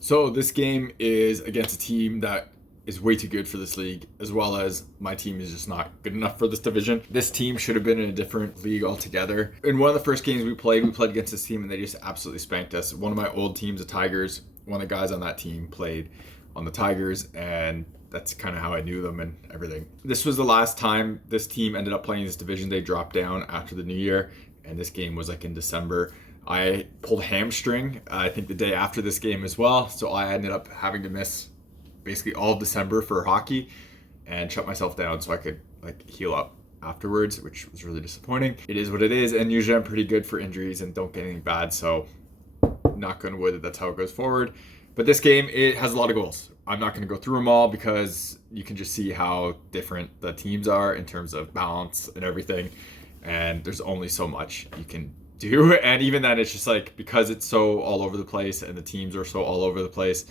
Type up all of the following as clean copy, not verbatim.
So this game is against a team that is way too good for this league, as well as my team is just not good enough for this division. This team should have been in a different league altogether. In one of the first games we played against this team and they just absolutely spanked us. One of my old teams, the Tigers, one of the guys on that team played on the Tigers, and that's kind of how I knew them and everything. This was the last time this team ended up playing this division. They dropped down after the new year, and this game was like in December. I pulled a hamstring, I think the day after this game as well, so I ended up having to miss basically all of December for hockey and shut myself down so I could like heal up afterwards, which was really disappointing. It is what it is, and usually I'm pretty good for injuries and don't get anything bad, so knock on wood, that's how it goes forward. But this game, it has a lot of goals. I'm not going to go through them all because you can just see how different the teams are in terms of balance and everything, and there's only so much you can do. And even then, it's just like, because it's so all over the place and the teams are so all over the place,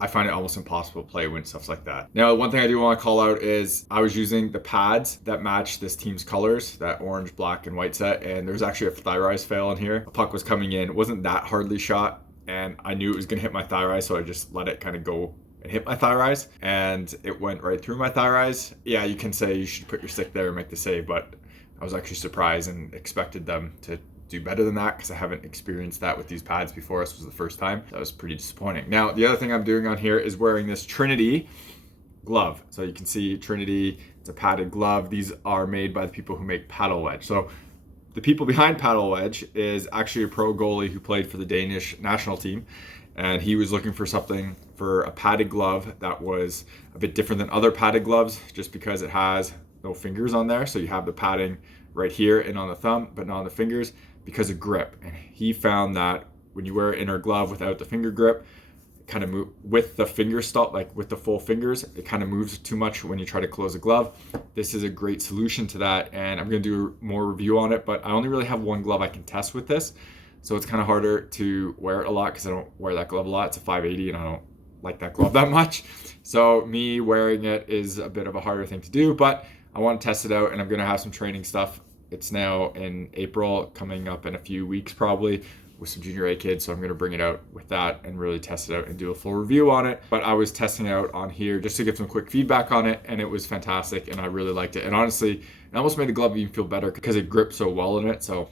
I find it almost impossible to play when stuff's like that. Now, one thing I do want to call out is I was using the pads that match this team's colors, that orange, black, and white set, and there was actually a thigh rise fail in here. A puck was coming in, it wasn't that hardly shot, and I knew it was going to hit my thigh rise, so I just let it kind of go and hit my thigh rise, and it went right through my thigh rise. Yeah, you can say you should put your stick there and make the save, but I was actually surprised and expected them to do better than that because I haven't experienced that with these pads before. This was the first time. That was pretty disappointing. Now, the other thing I'm doing on here is wearing this Trinity glove. So you can see Trinity, it's a padded glove. These are made by the people who make Paddle Wedge. So the people behind Paddle Wedge is actually a pro goalie who played for the Danish national team. And he was looking for something for a padded glove that was a bit different than other padded gloves, just because it has no fingers on there. So you have the padding right here and on the thumb, but not on the fingers, because of grip. And he found that when you wear an inner glove without the finger grip, it kind of move with the finger stop, like with the full fingers, it kind of moves too much when you try to close a glove. This is a great solution to that, and I'm going to do more review on it, but I only really have one glove I can test with this, so it's kind of harder to wear it a lot because I don't wear that glove a lot. It's a 580 and I don't like that glove that much, so me wearing it is a bit of a harder thing to do, but I want to test it out, and I'm going to have some training stuff. It's now in April, coming up in a few weeks probably, with some junior A kids, so I'm going to bring it out with that and really test it out and do a full review on it. But I was testing out on here just to give some quick feedback on it, and it was fantastic, and I really liked it. And honestly, it almost made the glove even feel better because it gripped so well in it, so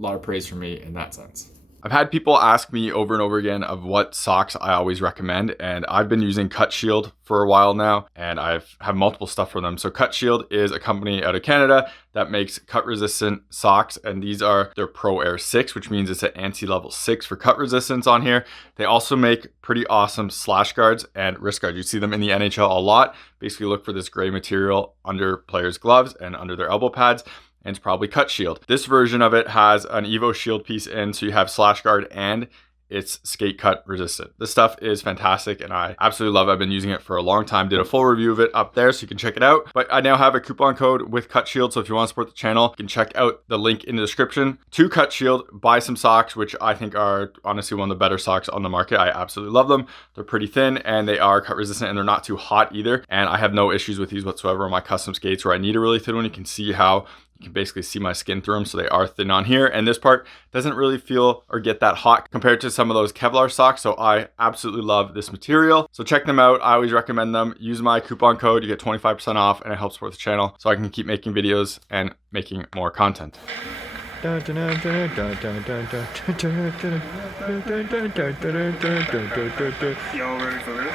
a lot of praise for me in that sense. I've had people ask me over and over again of what socks I always recommend, and I've been using Cut Shield for a while now, and have multiple stuff for them. So Cut Shield is a company out of Canada that makes cut resistant socks, and these are their Pro Air 6, which means it's an anti-level 6 for cut resistance on here. They also make pretty awesome slash guards and wrist guards. You see them in the NHL a lot. Basically look for this gray material under players' gloves and under their elbow pads, and it's probably Cut Shield. This version of it has an Evo Shield piece in, so you have slash guard and it's skate cut resistant. This stuff is fantastic and I absolutely love it. I've been using it for a long time. Did a full review of it up there so you can check it out. But I now have a coupon code with Cut Shield, so if you want to support the channel, you can check out the link in the description to Cut Shield, buy some socks, which I think are honestly one of the better socks on the market. I absolutely love them. They're pretty thin and they are cut resistant and they're not too hot either. And I have no issues with these whatsoever on my custom skates where I need a really thin one. You can see how you can basically see my skin through them, so they are thin on here. And this part doesn't really feel or get that hot compared to some of those Kevlar socks. So I absolutely love this material. So check them out. I always recommend them. Use my coupon code. You get 25% off and it helps support the channel so I can keep making videos and making more content. Y'all ready for this?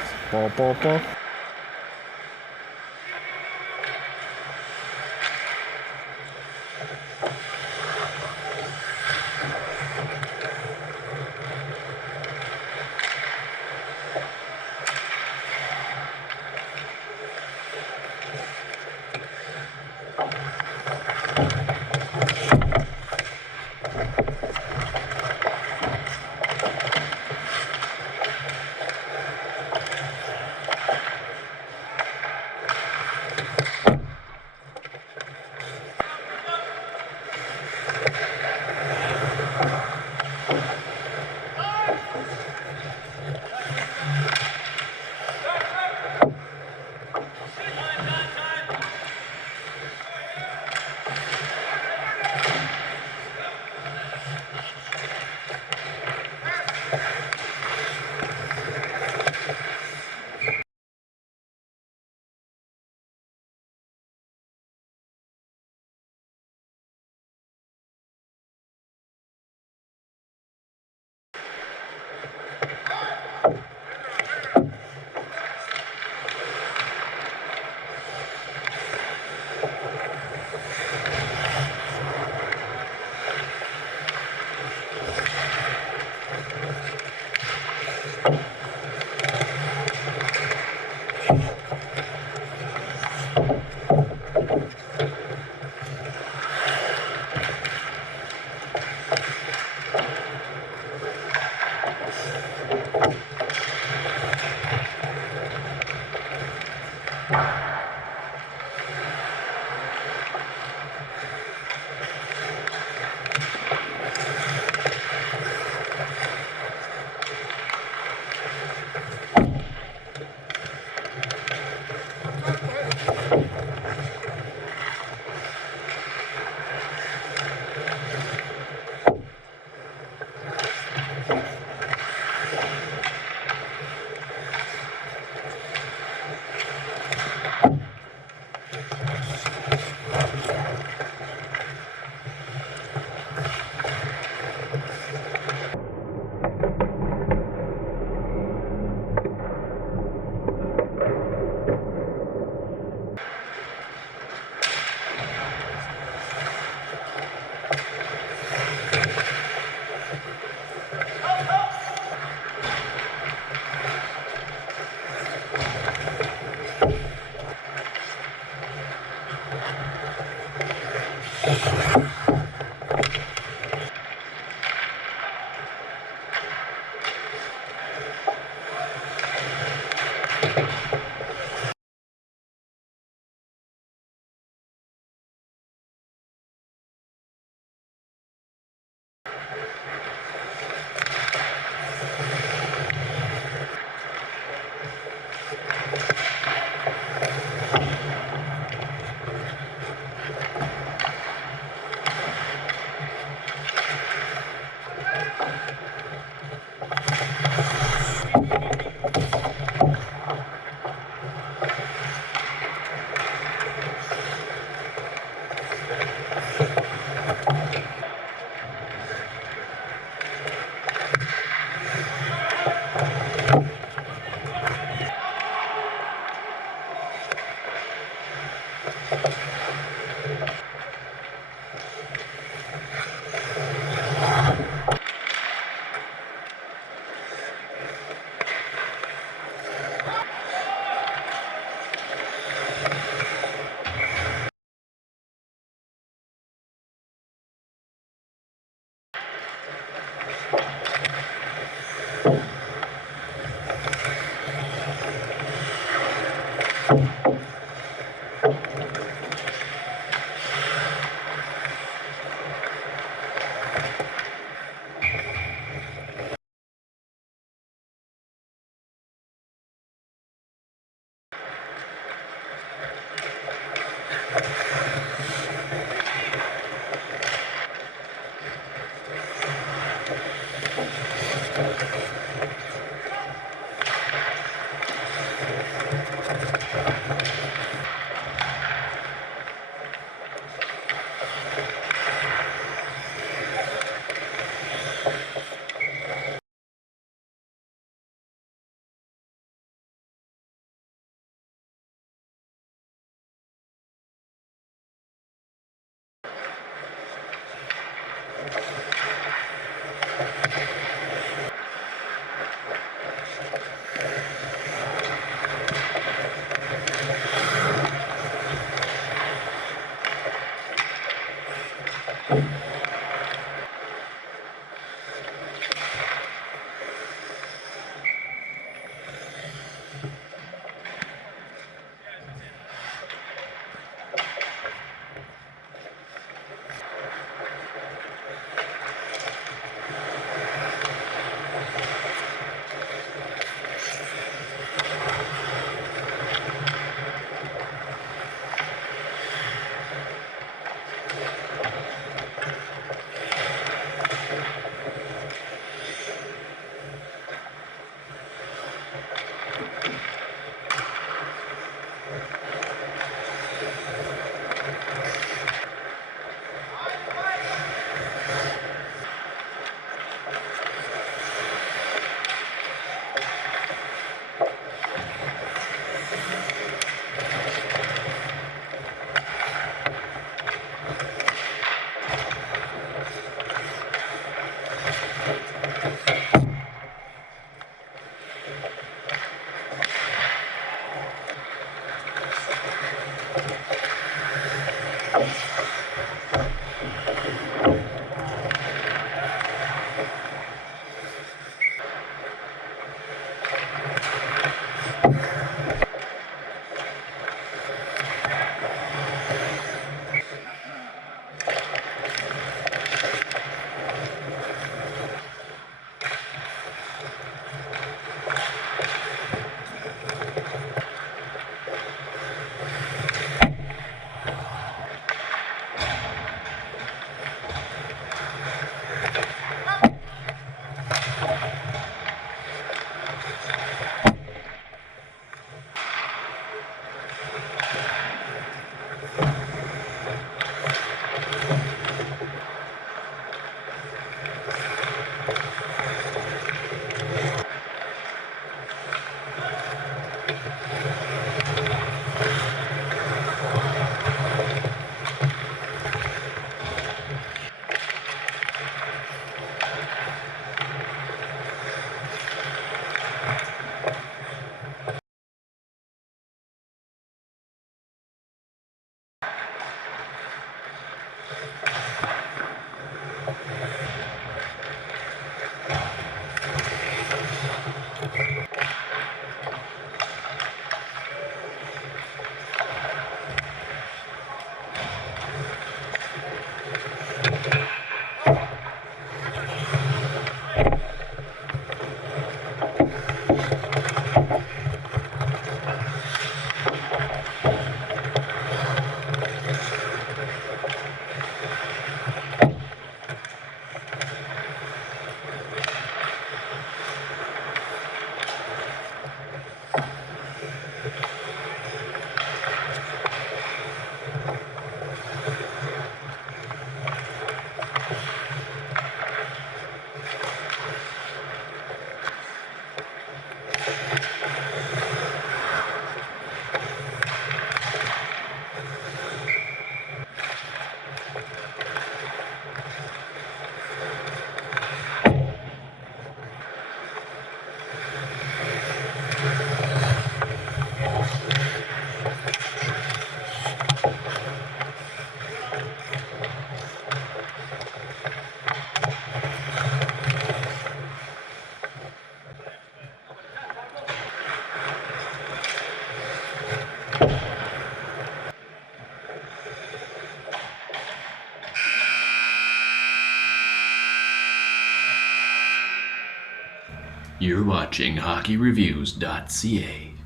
You're watching HockeyReviews.ca.